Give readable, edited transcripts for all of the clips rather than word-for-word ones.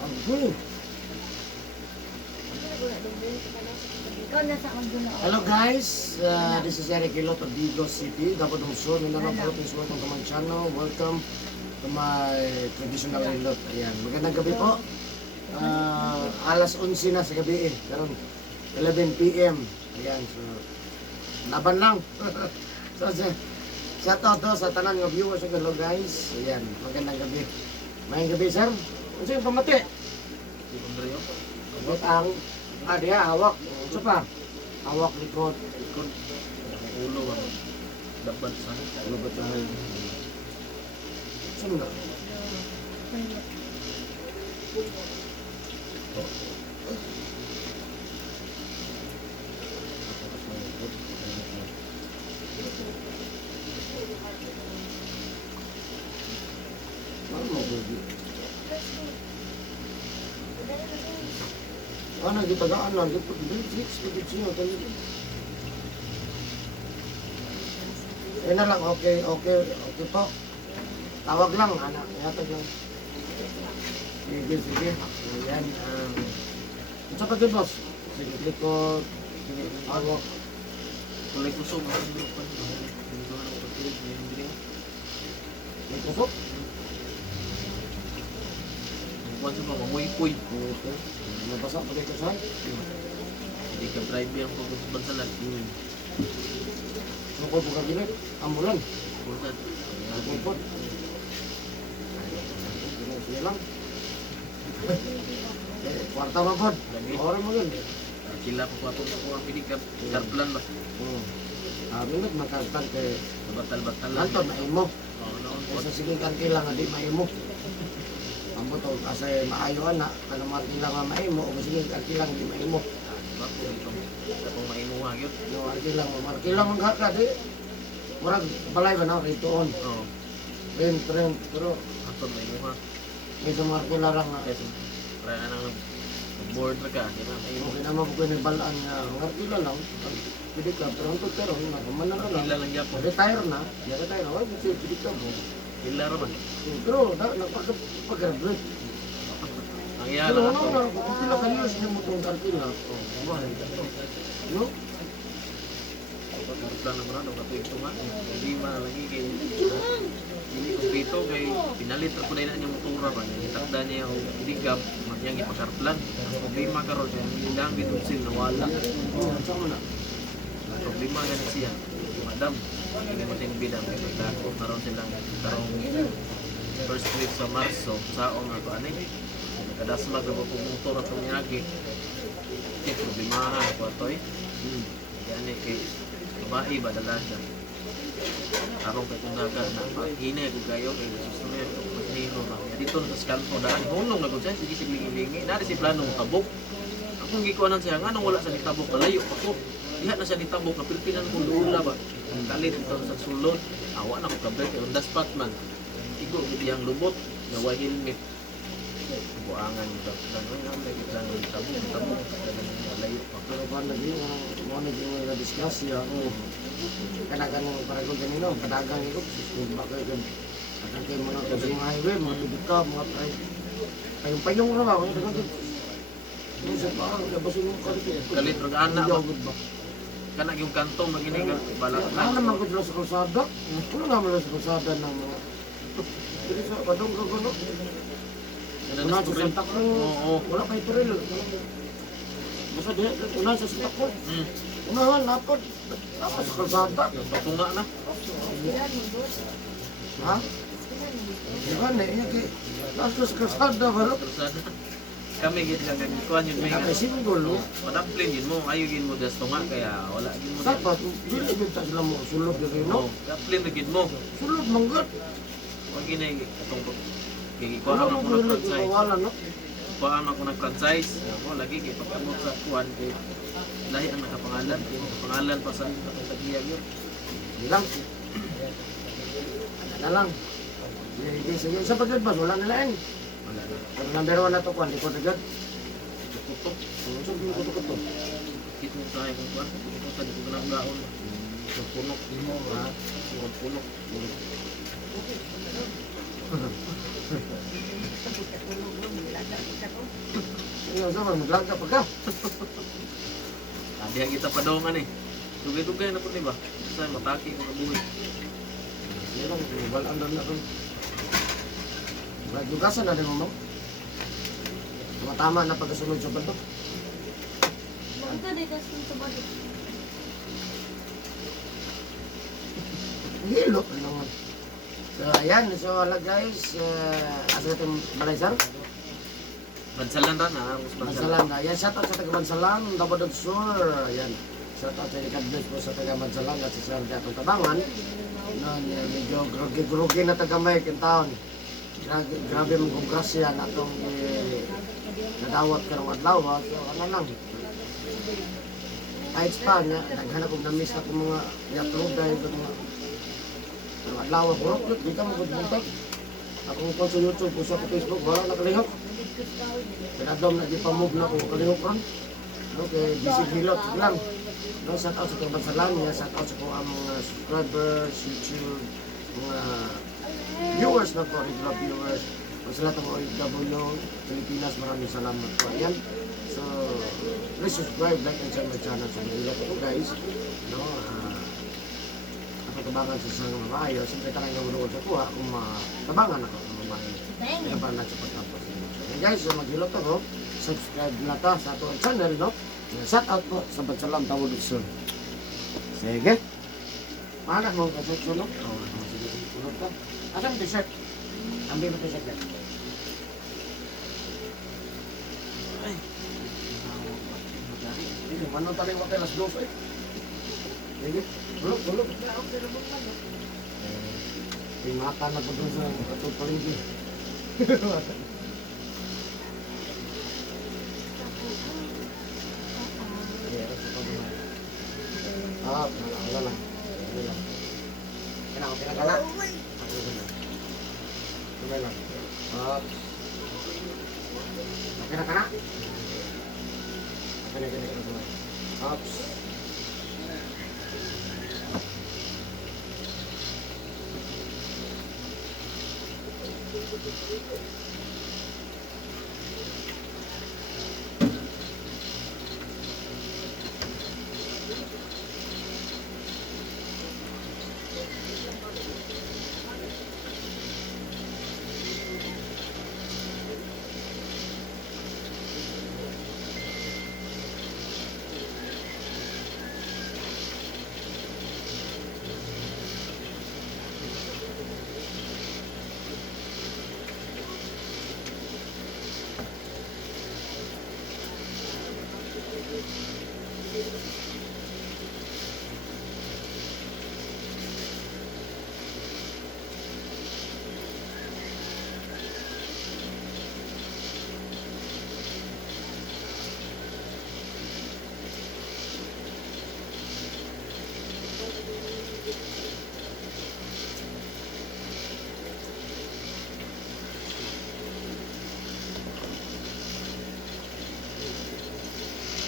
Okay. Hello guys, this is Eric Ilot of Digos City, Davao del Sur, Mindanao Province. Welcome to my channel. Welcome to my traditional Ilot. Ayan, magandang gabi po. Alas 11 na sa gabi karon 11 PM. Ayan, so laban lang. So shout out to sa tanan ng viewers. Hello guys. Ayan, magandang gabi. Mayang gabi sir. Ano yung pamati? Abot ang dia hawak. Ano pa? Hawak likod. Ulo ang dapat sa Ano ba ito? Saan na? Ano mo baby? Ano kita gaan lang? Fix kita siya tadi. Na lang, okay po. Tawag lang, anak. Yatag lang. Sige. Ayan. Ito pa din, boss. Sige, likod. Sige, hawak. kulay kusog ang May kusok. buwan sa mga muy-puy. Okay. Nabasa pa dito saan? Hindi ka driver ang pagbansalan. Sukod po kagilit. Ambulan. Pulsat. Pulpot. Sige lang. Kwarta mo po. Oras mo yun. Kila po ako ang pinikap. Tarplan ba? Minut magkagtag kay Batal-batal lang. Anton, maimo. Oo, noon po. Sa sige kan kailang di maimo. Amo to kasi maayo ana kana markilang nga maimo o sige kan kilang di maimo. Diba po itong akong mainuha yun. No markilang man ka di. Murag balay ba na ritoon. Oo. Tren pero Atong mainuha. may sa markilang nga Kasi kaya nang board na ka. Di ba? okay naman ko ni balaan nga markilang lang. Pwede ka pero ang tutero na man na lang. Kila lang yan po. Retire na, wag mo siya pwede ka mo. Kila raman. Pero nagpag-graduate. Ang iya Pero lang ano ako. na, kung pila ka years niya mo itong kartila, buhay ka to. No? Plan na muna, dapat ito nga. Hindi ba lagi kay hindi kumpito kay pinalit ako na niya motora ba niya. Itakda niya o idigap, niyang ipakarplan. Ang problema karon siya, hindi lang bitunsin nawala. Oo, saan mo na? Ang problema nga siya, madam, hindi mo din bidang kay pagdako karon silang karong first week sa Marso, saong nga to ani. Kadasmag na po motor at nyagi. Kaya problema ko atoy. Yan kay babae ba dala siya. Tarong kay kung daga na pag-hina ko kayo kay susunod ko magnino ba. Dito sa skalpo daan hulong na ko siya sige siglingi-lingi. Nari si planong tabok. Akong gikuanan siya nganong wala sa nitabok kalayo ako. Diha na siya nitabok na pilpinan ko lula ba. Ang kalit ito sa sulod. Awa na ko kabel kay on the spot man. Igo gidiyang lubot na wa helmet. Buangan ito. Gano'n yung may kitang tabok. Layo pa. Pero pa na din, mo na din nga discuss siya. Kanagan ng paragon kanino, kadagang ito, kung bakit yun. At kayo mga sa mga highway, mga tubig ka, mga payong raw, mga taga yung sa parang, labasin mo ka dito. Kalit rog ana ba? Yogurt ba? Kana yung kanto maginigan balak Ano naman ko dila sa kalsada? Ano naman sa kalsada ng mga... Dili sa padong kagulo. Una sa Santa Cruz, Oo. wala kay Turil. Basta di, una sa Santa Cruz. Unahan, napod. Napod sa kalsada. Patunga na. Ha? Di ba na, iya kay... Nasa sa kalsada, baro? Kalsada. Kami gid ka kami kuan yun may Kami single, no? padamplin yun mo ayo gid mo das tunga kaya wala gid mo. Dapat, dili yun ta sila mo, sulod yun, no? Daplin na gid mo. Sulod, manggad. Wag gini katong kay Wala kuan mo ako ko na yun, franchise. iwawalan, no? Kuan ako na franchise. Ako lagi kay pag-abot sa kuan kay lahi ang nakapangalan. Pangalan pa sa tagiya yun. Bilang. Na lang. Hindi, sige. Sa pagkatbas, wala nila yan. Wala na. Ang number 1 na to, kwan, likod agad. Tutok. Saan yung kuto-kuto? Kit mo tayo kung kuan. Kung sa dito na gaon. Sa punok mo ha. Sa punok. Yung sama, maglaga pa ka. Tadi ang kita padongan eh. Dugay-dugay na po di ba? Sa mataki ko kabuhi. Yan lang, walaan doon na doon. Maglugasan na din mo, ma'am. Tama na pagkasunod sa bato. Ito di kasun sa body. Hilo pa naman. So, ayan. So, wala guys. Asa natin Malaysar? Bansalan ra na, mas bansalan. Bansalan na. Ayan, shoutout sa taga Bansalan. Dabadog Sur. Ayan. Shoutout sa Ikadnes po sa taga Bansalan at sa Sir Datong Tabangan. Noon, medyo grugi-grugi na taga-may kintaon. Grabe mong kongresya na itong nadawat ka ng adlaw. So, ano lang. Kahit pa, naghanap kong na-miss na kong mga yatruday, mga adlaw. Kurot, di ka magbuntag. Akong kung sa YouTube, kung sa Facebook, wala na kalihok. Pinadom na di pa move na kung kalihok ron. Okay, busy hilot lang. No, shout out sa mga bansalan niya, shout out sa kung mga subscribers, YouTube, mga viewers na po, regular viewers. Kung sa lahat ng OFW, Pilipinas, maraming salamat po. Ayan. So, please subscribe, like, and share my channel. So, mag-ilot ako guys. No, kapatabangan sa isang mabayo. Siyempre tayo nga muna sa kuha kung matabangan ako ng mabayo. Kaya pa na sa pagkapos. So, guys, so mag-ilot ako. Subscribe na ta sa ato channel, no? Shout out po sa Bansalan Tawag Luzon. Sige. Paano mo ka sa no? Oo, sige. Sunod ka. Asan yung t-shirt? Ambil mo t-shirt ka. Ay. Hindi, manong taling wakay las 2 eh. Sige. Bulog. Tingatan na po doon sa katong palinggi. Wala lang. Kenapa pinakala? Coba lang. Pinakala? Pinakala. Ops.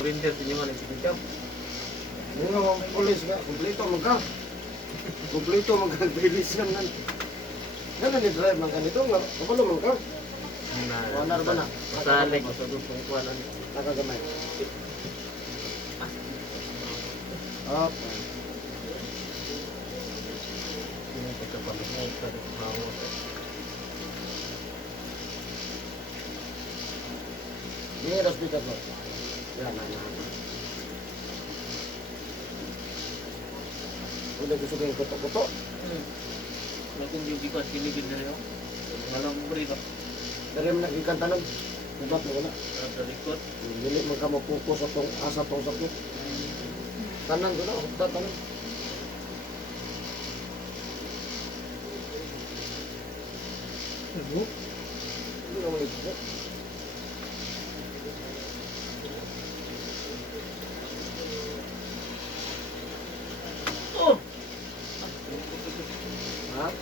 Printer din yung ano si Kikam. Yung mga pulis nga, kumplito magka. Kumplito magka-bilis naman. Yan ang drive ng ganito nga. Kapalo magka. Wanar ba na? Masalig. Masagupong kuha na. Nakagamay. Okay. Yung pagkapalit mo, pagkapalit mo. Ini hospital po. Yan, udah gusto ko yung kuto-kuto. Lakin yung bigas, kinigil na yun. Alam mo rin ako. Dari mo naging tanong. Kubat na wala. Sa likod. Dili mo ka mapupo sa tong asa tong sakit. Tanan ko na, hukta tanan. Hindi naman ito. Oh! Ha?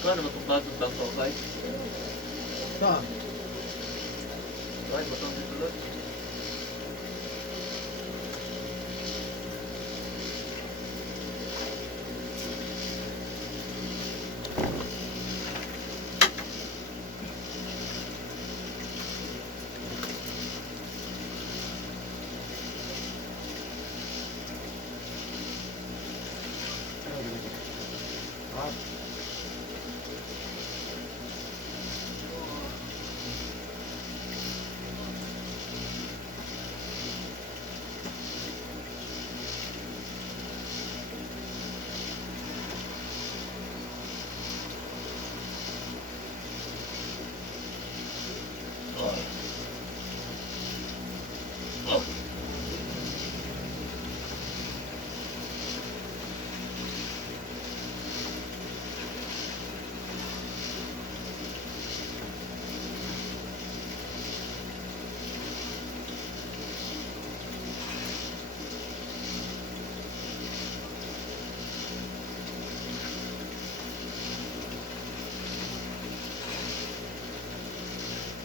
Kano naman itong bagong bangko, okay? Ito. Right, matang ditulot. Ah,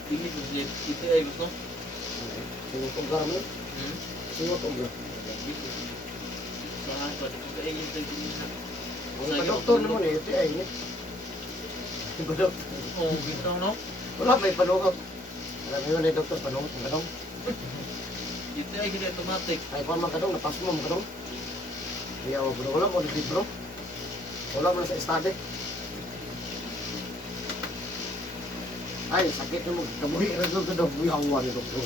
Tingin mo siya, ito ay gusto. sino kong garmin? Sino kong garmin? Dito. Saan pa, dito ka ay yung tayo na. Ang pa-doktor naman eh, ito ay init. Ang pa-doktor. Oo, gito no? Wala may panukot. Alam mo yun eh, doktor, panukot ng kadong. Dito ay hindi automatic. Ay, kung man kadong, napas mo ang kadong. Iya, wala mo, libro. Wala mo na sa estade. Ay, sakit mo. Kabuhi rin doon kadong. Uy, hawa ni doktor.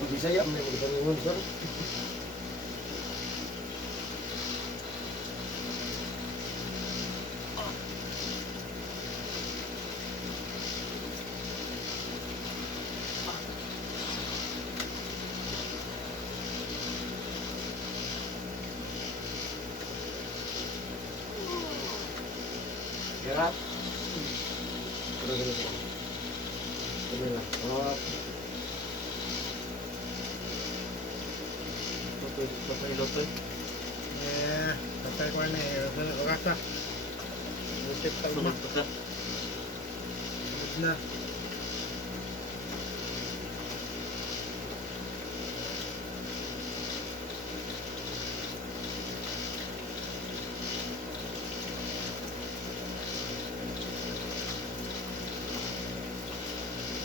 Mag-isaya, may mag-itanungan sir. Kira? Ano ganun siya? Ano lang? Oh, Patay lotoy. Eh, patay ko na eh. Rasa. Butit pa Sunod uma. pa ka. Na.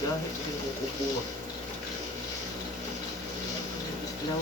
Dahil hindi ko kukuha. islaw.